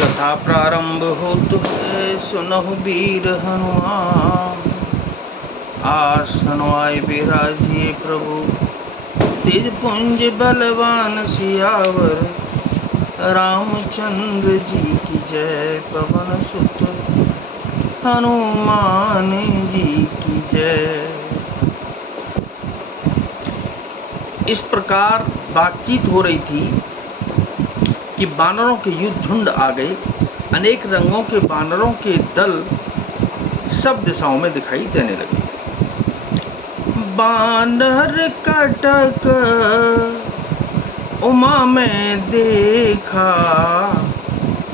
कथा प्रारंभ होत है, सुनहु वीर हनुमान। आसन आए बिराजिए प्रभु, तेज पुंज बलवान सियावर। रामचंद्र जी की जय, पवन सुत हनुमान जी की जय। इस प्रकार बातचीत हो रही थी कि बानरों के युद्ध झुंड आ गए। अनेक रंगों के बानरों के दल सब दिशाओं में दिखाई देने लगे। बानर कटक उमा में देखा,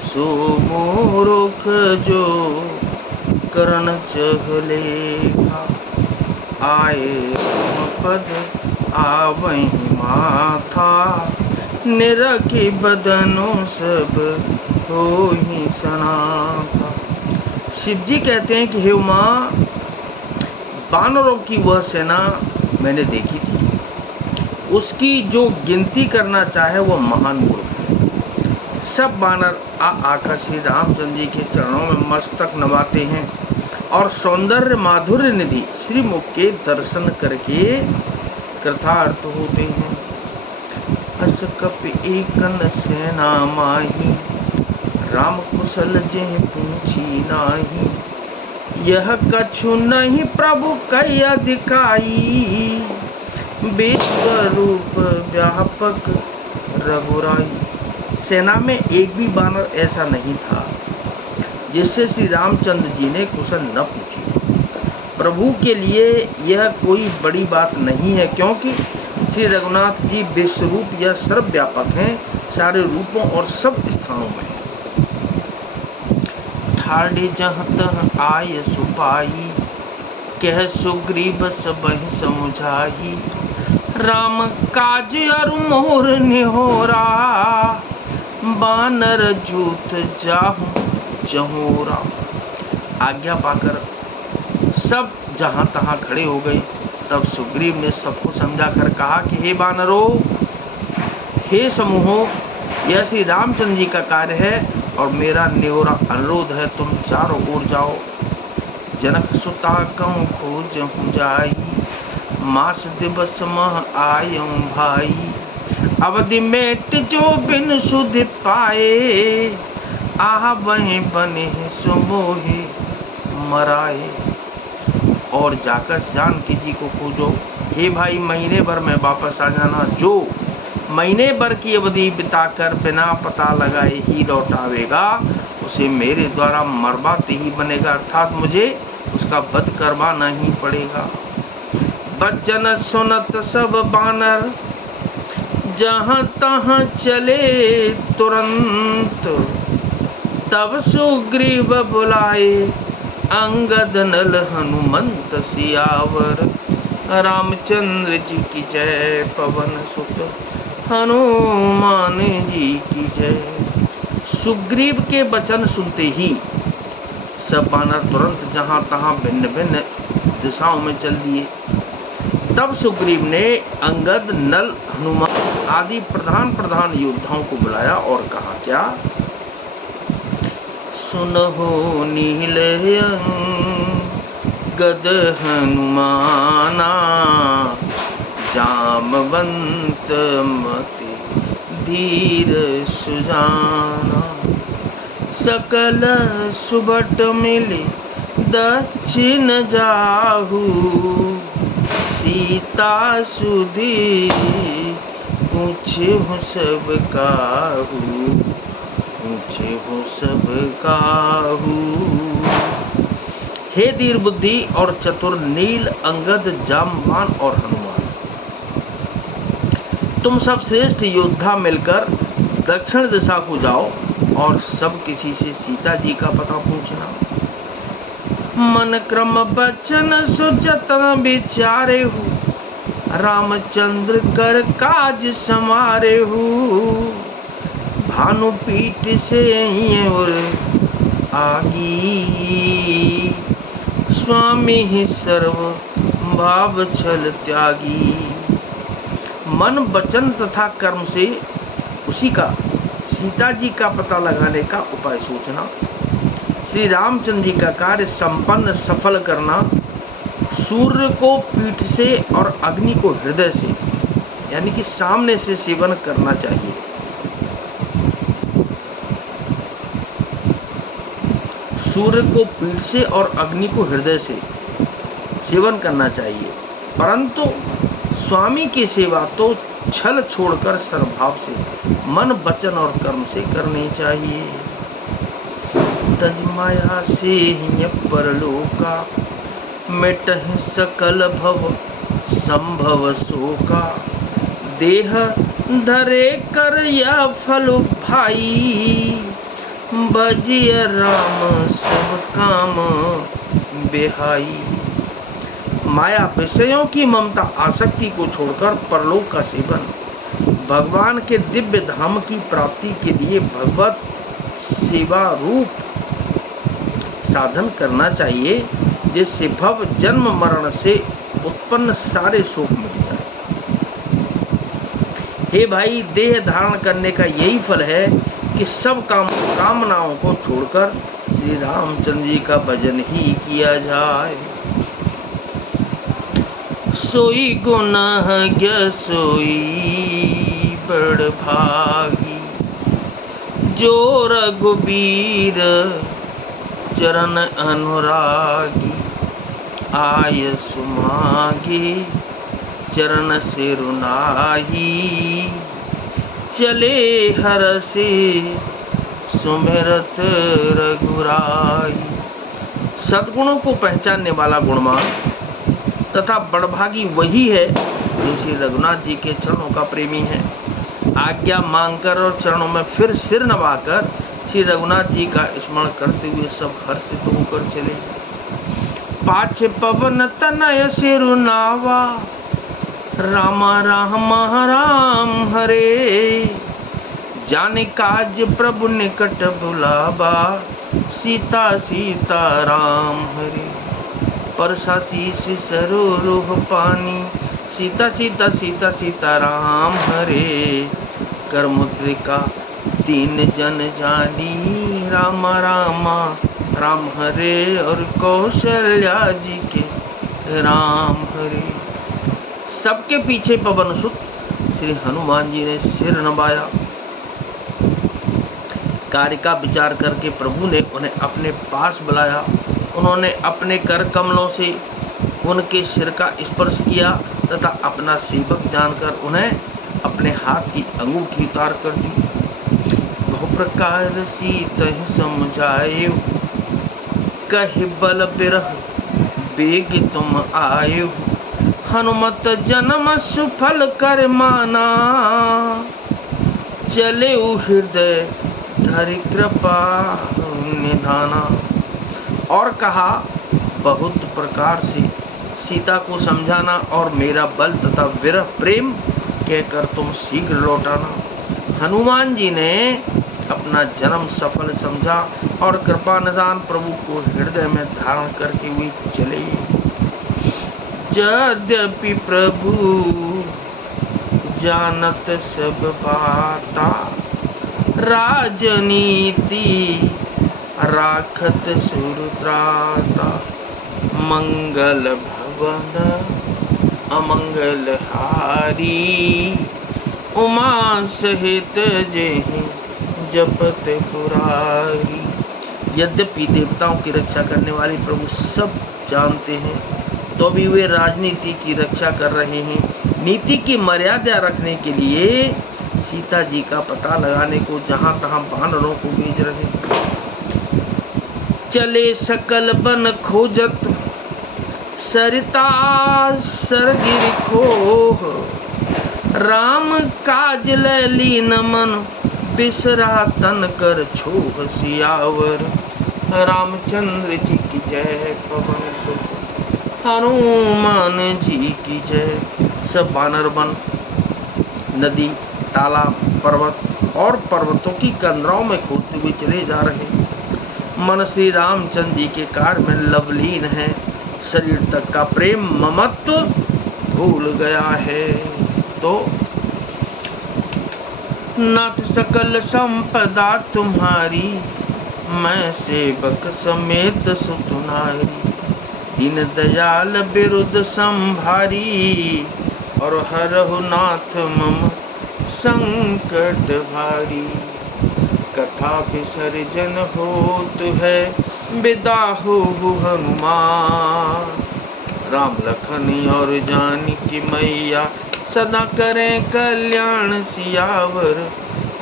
सो मूर्ख जो करण चहलेखा। आए पद आवहि माथा, निरखि बदनो सब होहि सनाथा। शिव जी कहते हैं कि हे उमा, बानरों की वह सेना मैंने देखी थी, उसकी जो गिनती करना चाहे वह महान मूर्ख है। सब बानर आकर श्री रामचंद्र जी के चरणों में मस्तक नवाते हैं और सौंदर्य माधुर्य निधि श्रीमुख के दर्शन करके कृतार्थ होते हैं। अस कप एकन सेना माही, राम कुशल जेह पूछी नाही। यह कछु नहीं प्रभु कई अधिकाई, विश्व रूप व्यापक रघुराई। सेना में एक भी बानर ऐसा नहीं था जिससे श्री रामचंद्र जी ने कुशल न पूछी। प्रभु के लिए यह कोई बड़ी बात नहीं है, क्योंकि श्री रघुनाथ जी विश्वरूप या सर्वव्यापक हैं, सारे रूपों और सब स्थानों में। ठाड़े जहाँ तह आय सुपाई, कह सुग्रीव सबहि समुझाई। राम काज अरु मोर निहोरा, बानर जूथ जाहु चहोरा। आज्ञा पाकर सब जहां तहां खड़े हो गए। तब सुग्रीव ने सबको समझाकर कहा कि हे बानरों, हे समूहों, यह श्री रामचंद्र जी का कार्य है और मेरा न्योरा अनुरोध है, तुम चारों ओर जाओ। जनक सुता कहूँ खोजहु जाई, मास दिवस मह आयऊं भाई। अवधि मेट जो बिन सुधि पाए, आह वहीं बने सुमोहि मराए। और जाकर जानकी जी को खोजो। हे भाई, महीने भर में वापस आ जाना। जो महीने भर की अवधि बिताकर बिना पता लगाए ही लौट आवेगा, उसे मेरे द्वारा मरवाते ही बनेगा, अर्थात मुझे उसका वध करवाना ही पड़ेगा। बच्चन सुनत सब बानर, जहाँ तहाँ चले तुरंत। तब सुग्रीव बुलाए, अंगद नल हनुमंत सियावर। रामचंद्र जी की जय, पवन सुत हनुमान जी की जय। सुग्रीव के वचन सुनते ही सब बानर तुरंत जहां तहां भिन्न भिन्न दिशाओं में चल दिए। तब सुग्रीव ने अंगद, नल, हनुमान आदि प्रधान योद्धाओं को बुलाया और कहा, क्या सुनहो नील गद हनुमाना, जामवंत मति धीर सुजाना। सकल सुबट मिले दक्षिण जाहू, सीता सुधी पूछहु सब काहू, पूछहु सब काहू। हे धीर बुद्धि और चतुर नील, अंगद, जामवान और हनुमान, तुम सब श्रेष्ठ योद्धा मिलकर दक्षिण दिशा को जाओ और सब किसी से सीता जी का पता पूछना। मन क्रम बचन सुजतन विचारे हो, रामचंद्र कर काज समारे हो। भानुपीठ से और आगी, स्वामी ही सर्व भाव छल त्यागी। मन, वचन तथा कर्म से उसी का सीता जी का पता लगाने का उपाय सोचना, श्री रामचंद्र जी का कार्य संपन्न सफल करना, सूर्य को पीठ से और अग्नि को हृदय से यानी कि सामने से सेवन करना चाहिए। सूर्य को पीठ से और अग्नि को हृदय से सेवन करना चाहिए, परंतु स्वामी की सेवा तो छल छोड़कर सरभाव से मन वचन और कर्म से करनी चाहिए। तजमाया से ही परलोका मिटहि सकल भव संभव शोका, देह धरे कर या फल भाई, बजिय राम सब काम बेहाई। माया विषयों की ममता आसक्ति को छोड़कर परलोक का सेवन, भगवान के दिव्य धाम की प्राप्ति के लिए भगवत सेवा रूप साधन करना चाहिए, जिससे भव जन्म मरण से उत्पन्न सारे शोक मिट जाए। हे भाई, देह धारण करने का यही फल है कि सब कामनाओं को छोड़कर श्री रामचंद्र जी का भजन ही किया जाए। सोई गुनाहग्य सोई बड़ भागी, जो रघुबीर चरण अनुरागी, आय सुमागे चरण सिरुनाही, चले हरषे सुमिरत रघुराई। सद्गुणों को पहचानने वाला गुणवान तथा बड़भागी वही है जो श्री रघुनाथ जी के चरणों का प्रेमी है। आज्ञा मांगकर और चरणों में फिर सिर नवाकर श्री रघुनाथ जी का स्मरण करते हुए सब हर्षित होकर चले। पाछे पवन तनय सिरुनावा, राम राम राम हरे, जाने काज प्रभु निकट बुलावा, सीता सीता राम हरे। परसा शीश सरोरुह पानी, सीता सीता सीता सीता राम हरे। कर मुद्रिका दीन जन जानी, राम रामा राम हरे। और कौशल्या जी के राम हरे। सबके पीछे पवन सुत श्री हनुमान जी ने सिर नवाया। कार्य का विचार करके प्रभु ने उन्हें अपने पास बुलाया। उन्होंने अपने कर कमलों से उनके सिर का स्पर्श किया तथा अपना सेवक जानकर उन्हें अपने हाथ की अंगूठी उतार कर दी। बहु प्रकार सीतहि समझाए, कहि बल बिरह बेग तुम आयो, हनुमत जन्म सुफल कर माना, चले हृदय धरि कृपा निधाना। और कहा, बहुत प्रकार से सीता को समझाना और मेरा बल तथा विरह प्रेम कहकर तुम शीघ्र लौटाना। हनुमान जी ने अपना जन्म सफल समझा और कृपा निधान प्रभु को हृदय में धारण करके हुए चले। यद्यपि प्रभु जानत सब बाता, राजनीति राखत सुरत्राता, मंगल भवन अमंगल हारी, उमा सहित जेहि जपत पुरारी। यद्यपि देवताओं की रक्षा करने वाले प्रभु सब जानते हैं, तो भी वे राजनीति की रक्षा कर रहे हैं। नीति की मर्यादा रखने के लिए सीता जी का पता लगाने को जहां तहां वानरों को भेज रहे हैं। चले सकल बन खोजत, सरिता सरगिर खोह, राम काज लैलीन मन, बिसरा तन कर छोह। सियावर रामचंद्र जी की जय, पवन सुत हनुमान जी की जय। सब वानर वन, नदी, तालाब, पर्वत और पर्वतों की कंदराओं में खोदते हुए चले जा रहे हैं। मन श्री रामचंद्र जी के कार्य में लवलीन है। शरीर तक का प्रेम ममत्व भूल गया है। तो नाथ सकल संपदा तुम्हारी, मैं सेवक समेत सुत नारी। दीन दयाल बिरुद संभारी, और हरहु नाथ मम संकट भारी। कथा विसर्जन होत है, विदा होहु हनुमान। राम लखन और जानकी मैया, सदा करें कल्याण सियावर।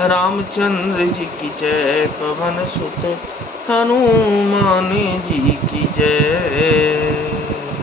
रामचंद्र जी की जय, पवन सुत हनुमान जी की जय।